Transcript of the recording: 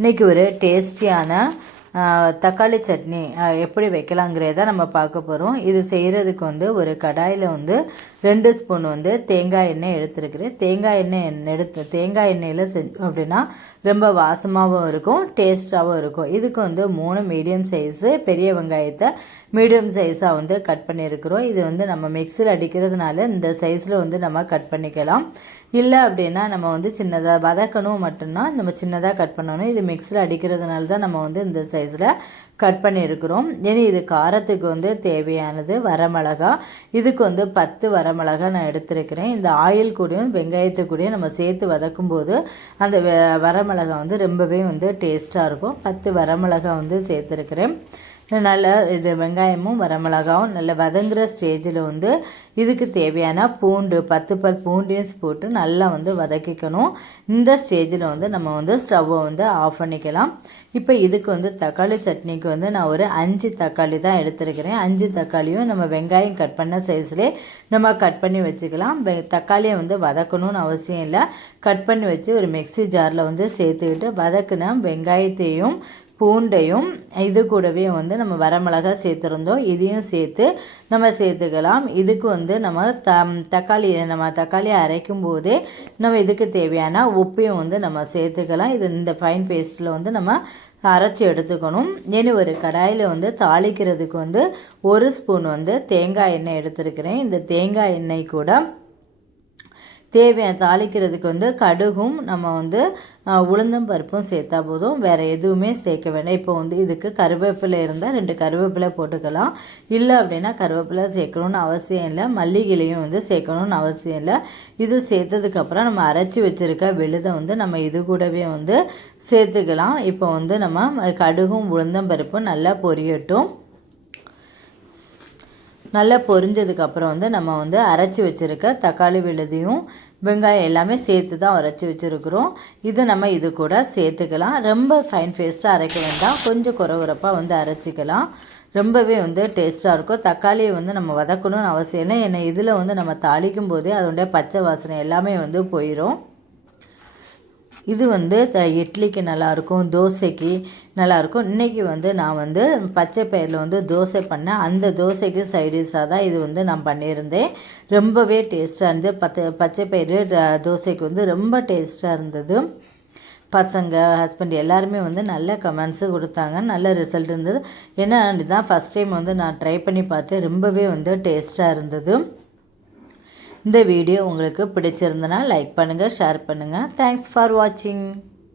இன்றைக்கி ஒரு டேஸ்டியான தக்காளி சட்னி எப்படி வைக்கலாங்கிறத நம்ம பார்க்க போகிறோம். இது செய்கிறதுக்கு ஒரு கடாயில் 2 ஸ்பூன் தேங்காய் எண்ணெய் எடுத்துருக்குறேன். தேங்காய் எண்ணெயில் செஞ்சோம் அப்படின்னா ரொம்ப வாசமாகவும் இருக்கும், டேஸ்ட்டாகவும் இருக்கும். இதுக்கு 3 மீடியம் சைஸு பெரிய வெங்காயத்தை மீடியம் சைஸாக கட் பண்ணியிருக்கிறோம். இது நம்ம மிக்சியில் அடிக்கிறதுனால இந்த சைஸில் நம்ம கட் பண்ணிக்கலாம். இல்லை அப்படின்னா நம்ம சின்னதாக வதக்கணும் மட்டும்னா நம்ம சின்னதாக கட் பண்ணணும். இது மிக்சியில் அடிக்கிறதுனால தான் நம்ம இந்த சைஸில் கட் பண்ணியிருக்கிறோம். இனி இது காரத்துக்கு தேவையானது வரமிளகா. இதுக்கு 10 வரமிளகா நான் எடுத்துருக்கிறேன். இந்த ஆயில் கூடயும் வெங்காயத்து கூடயும் நம்ம சேர்த்து வதக்கும்போது அந்த வரமிளகா ரொம்பவே டேஸ்ட்டாக இருக்கும். 10 வரமிளகா சேர்த்துருக்கிறேன். நல்லா இது வெங்காயமும் வரமிளகாவும் நல்லா வதங்குற ஸ்டேஜில் இதுக்கு தேவையான பூண்டு 10 பல் பூண்டையும் போட்டு நல்லா வதக்கிக்கணும். இந்த ஸ்டேஜில் நம்ம ஸ்டவ்வை ஆஃப் பண்ணிக்கலாம். இப்போ இதுக்கு தக்காளி சட்னிக்கு நான் ஒரு 5 தக்காளி தான் எடுத்துருக்கிறேன். 5 தக்காளியும் நம்ம வெங்காயம் கட் பண்ண சைஸ்லேயே நம்ம கட் பண்ணி வச்சுக்கலாம். தக்காளியை வதக்கணும்னு அவசியம் இல்லை. கட் பண்ணி வச்சு ஒரு மிக்ஸி ஜாரில் சேர்த்துக்கிட்டு வதக்குன வெங்காயத்தையும் பூண்டையும் இது கூடவே நம்ம வரமிளகா சேர்த்துருந்தோம், இதையும் சேர்த்து நம்ம சேர்த்துக்கலாம். இதுக்கு நம்ம தக்காளியை அரைக்கும் போதே நம்ம இதுக்கு தேவையான உப்பையும் நம்ம சேர்த்துக்கலாம். இது இந்த ஃபைன் பேஸ்ட்டில் நம்ம அரைச்சி எடுத்துக்கணும். இனி ஒரு கடாயில் தாளிக்கிறதுக்கு 1 ஸ்பூன் தேங்காய் எண்ணெய் எடுத்துருக்கிறேன். இந்த தேங்காய் எண்ணெய் கூட தேவையான தாளிக்கிறதுக்கு கடுகும் நம்ம உளுந்தம் பருப்பும் சேர்த்தா போதும், வேறு எதுவுமே சேர்க்க வேண்டாம். இப்போ இதுக்கு கருவேப்பிலை இருந்தால் 2 கருவேப்பிலை போட்டுக்கலாம். இல்லை அப்படின்னா கருவேப்பிலை சேர்க்கணுன்னு அவசியம் இல்லை. மல்லிகைலையும் சேர்க்கணுன்னு அவசியம் இல்லை. இது சேர்த்ததுக்கப்புறம் நம்ம அரைச்சி வச்சுருக்க விழுதை நம்ம இது கூடவே சேர்த்துக்கலாம். இப்போ நம்ம கடுகும் உளுந்தம் பருப்பும் நல்லா பொரியட்டும். நல்லா பொரிஞ்சதுக்கப்புறம் நம்ம அரைச்சி வச்சுருக்க தக்காளி விழுதையும் வெங்காயம் எல்லாமே சேர்த்து தான் அரைச்சி வச்சுருக்குறோம். இது நம்ம இது கூட சேர்த்துக்கலாம். ரொம்ப ஃபைன் பேஸ்ட்டாக அரைக்க வேண்டாம், கொஞ்சம் குறகுறப்பாக அரைச்சிக்கலாம். ரொம்பவே டேஸ்ட்டாக இருக்கும். தக்காளியை நம்ம வதக்கணும்னு அவசியம் இல்லை. ஏன்னா இதில் நம்ம தாளிக்கும் போதே அதோடைய பச்சை வாசனை எல்லாமே போயிடும். இது இட்லிக்கு நல்லாயிருக்கும், தோசைக்கு நல்லாயிருக்கும். இன்றைக்கி நான் பச்சை பயிரில் தோசை பண்ணேன். அந்த தோசைக்கு சைடிஷாக தான் இது நான் பண்ணியிருந்தேன். ரொம்பவே டேஸ்ட்டாக இருந்தது. பச்சை பயிறு தோசைக்கு ரொம்ப டேஸ்ட்டாக இருந்தது. பசங்க ஹஸ்பண்ட் எல்லாருமே நல்ல கமெண்ட்ஸு கொடுத்தாங்க, நல்ல ரிசல்ட் இருந்தது. ஏன்னா இதுதான் ஃபஸ்ட் டைம் நான் ட்ரை பண்ணி பார்த்தேன். ரொம்பவே டேஸ்ட்டாக இருந்தது. இந்த வீடியோ உங்களுக்கு பிடிச்சிருந்தனா லைக் பண்ணுங்கள், ஷேர் பண்ணுங்கள். தேங்க்ஸ் ஃபார் வாட்சிங்.